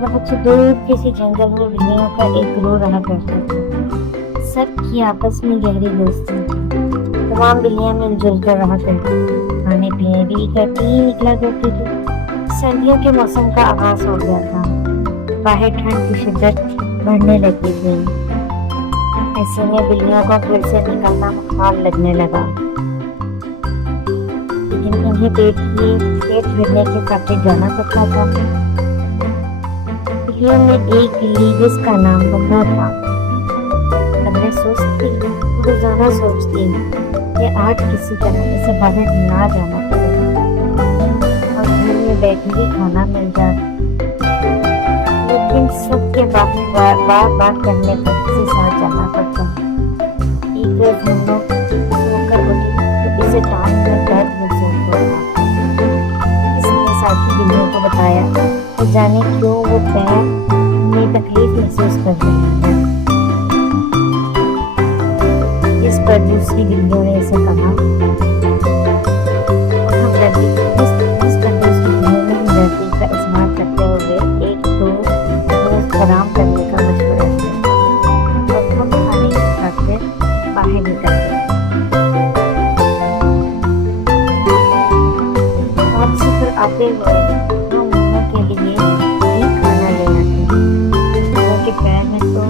बहुत से दूर किसी जंगल में बिल्लियों का एक ग्रोह रहा करता था। सबकी आपस में गहरी दोस्ती थी। तमाम बिल्लियां मिलजुल कर रहा करती थी, खाने पीने भी इकट्ठी ही निकला करती थी। सर्दियों के मौसम का आगाज हो गया था। बाहर ठंड की शिद्दत बढ़ने लगी थी। ऐसे में बिल्लियों को घर से निकलना मुहाल लगने लगा, लेकिन इन्हें पेट भरने के खातिर जाना पड़ता था। बिल्लियों में एक बिल्ली जिसका नाम बन्नो था। बन्ने सोचती, रोजाना सोचती कि आज किसी तरह इसे बाहर ना जाना पड़ेगा और घर में बैठे ही खाना मिल जाए। लेकिन सबके बार बात करने पर किसी साथ जाना पड़ता। एक रोज बन्नो सोकर उठी तो इसे टांग में दर्द महसूस हो रहा। इसने साथी बिल्लियों को बताया तो जाने क्यों वो पैर में तकलीफ महसूस कर रही है। इस पर दूसरी बिल्लियों ने इसे कहा, का इस्तेमाल करते हुए एक दो रोज आराम करने का मशवरा दिया और खुद खाने के खातिर बाहर निकल गए। वापसी पर आते हुए वो मुन्नू के लिए भी खाना ले आते। मुन्नू के पैर में तो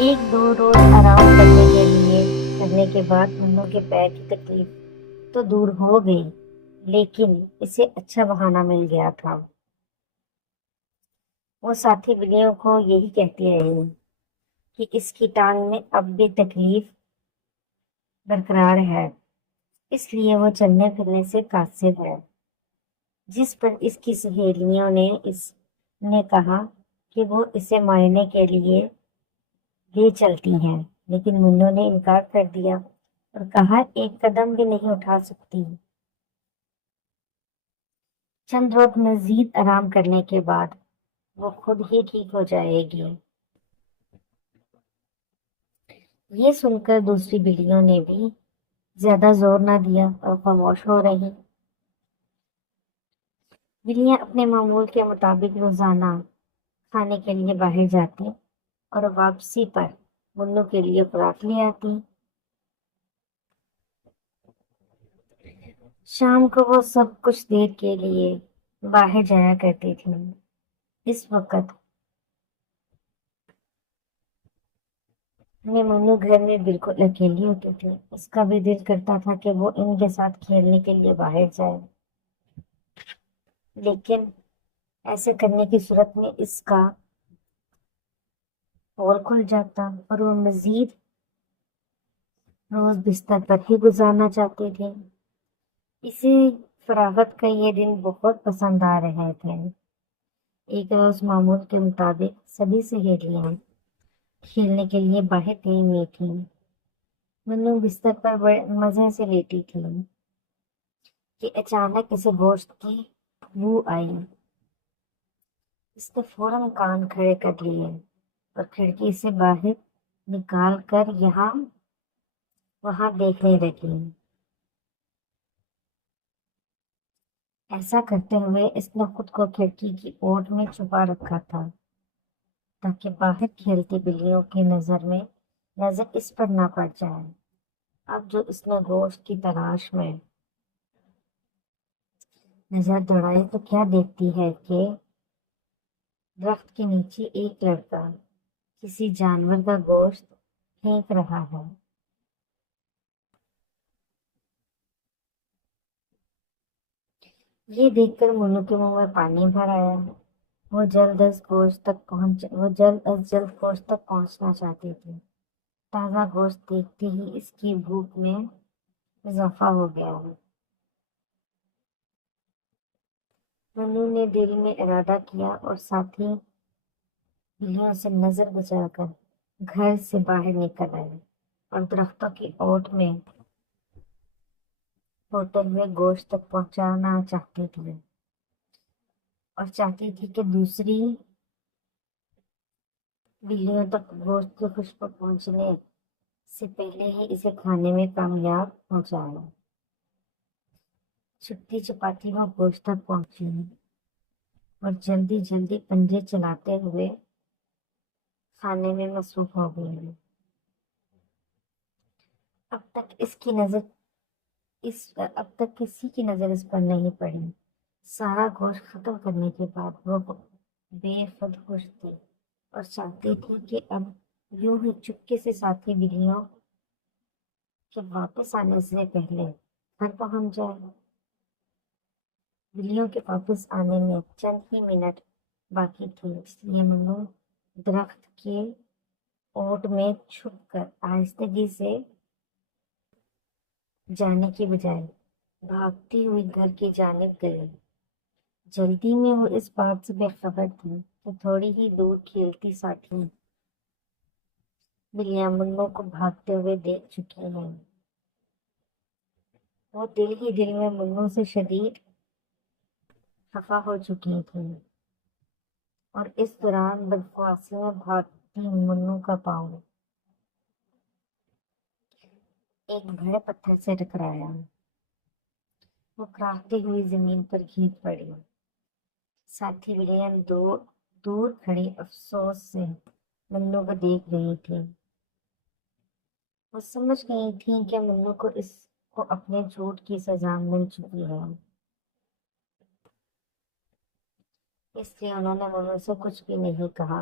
एक दो रोज आराम करने के बाद मुन्नू के पैर की तकलीफ तो दूर हो गई, लेकिन इसे अच्छा बहाना मिल गया था। वो साथी बिल्लियों को यही कहती रही कि इसकी टांग में अब भी तकलीफ बरकरार है, इसलिए वो चलने फिरने से कासिर है। जिस पर इसकी सहेलियों ने कहा कि वो इसे मारने के लिए ले चलती हैं, लेकिन मुन्नू ने इनकार कर दिया और कहा एक कदम भी नहीं उठा सकती। चंद रोज मजीद आराम करने के बाद वो खुद ही ठीक हो जाएगी। ये सुनकर दूसरी बिल्लियों ने भी ज्यादा जोर ना दिया और खामोश हो रही। बिल्लियां अपने मामूल के मुताबिक रोजाना खाने के लिए बाहर जाती और वापसी पर मुन्नू के लिए खुराक ले आती। शाम को वो सब कुछ देर के लिए बाहर जाया करती थी। इस वक्त में मुन्नू घर में बिल्कुल अकेली होती थी। उसका भी दिल करता था कि वो इनके साथ खेलने के लिए बाहर जाए, लेकिन ऐसे करने की सूरत में इसका पोल खुल जाता और वो मजीद रोज बिस्तर पर ही गुजारना चाहती थी। इसे फरागत का ये दिन बहुत पसंद आ रहे थे। एक रोज मामूल के मुताबिक सभी सहेलियां खेलने के लिए बाहर गई हुई थी। मुन्नू बिस्तर पर बड़े मजे से लेटी थी कि अचानक इसे गोश्त की बू आई। इसने फौरन कान खड़े कर लिए और खिड़की से बाहर निकाल कर यहाँ वहां देखने लगी। ऐसा करते हुए इसने खुद को खिड़की की ओट में छुपा रखा था, ताकि बाहर खेलती बिल्लियों की नजर इस पर ना पड़ जाए। अब जो इसने गोश्त की तलाश में नजर दौड़ाई तो क्या देखती है कि दरख्त के नीचे एक लड़का किसी जानवर का गोश्त फेंक रहा है। ये देखकर मुन्नू के मुंह में पानी भर आया। वो जल्द अज जल्द गोश्त तक पहुंचना चाहती थी। ताजा गोश्त देखते ही इसकी भूख में इजाफा हो गया है। मुन्नू ने दिल में इरादा किया और साथी बिल्लियों से नजर बचाकर घर से बाहर निकल आए और दरख्तों की ओट में होते हुए गोश्त तक पहुंचाना चाहती थी और चाहती थी कि दूसरी बिल्लियों तक गोश्त की खुशबू पहुंचने سے پہلے ہی اسے کھانے میں کامیاب ہو جایا۔ چھپتی چھپاتی وہ گوشت تک پہنچی اور جلدی جلدی پنجے چلاتے ہوئے کھانے میں مصروف ہو گئی۔ اب تک کسی کی نظر اس پر نہیں پڑی۔ سارا گوشت ختم کرنے کے بعد وہ بے حد خوش تھی اور چاہتی تھی کہ اب یوں ہی چپکے سے ساتھی بلیوں کے واپس آنے سے پہلے گھر پہنچ جائے۔ بلیوں کے واپس آنے میں چند ہی منٹ باقی تھے، اس لیے منو درخت کے اوٹ میں چھپ کر آہستگی سے جانے کی بجائے بھاگتی ہوئی گھر کی جانب گئی۔ جلدی میں وہ اس بات سے بے خبر تھی کہ تھوڑی ہی دور کھیلتی ساتھی بلیاں منو کو بھاگتے ہوئے دیکھ چکی ہیں۔ وہ دل ہی دل میں منو سے شدید خفا ہو چکی تھی اور اس دوران بدخواسی میں بھاگتی منو کا پاؤں ایک بڑے پتھر سے ٹکرایا۔ وہ کراہتی ہوئی زمین پر گر پڑی۔ ساتھی بلیاں دور کھڑی افسوس سے منو کو دیکھ رہی تھی۔ وہ سمجھ گئی تھی کہ منو کو اس کو اپنے جھوٹ کی سزا مل چکی ہے، اس لیے انہوں نے منو سے کچھ بھی نہیں کہا۔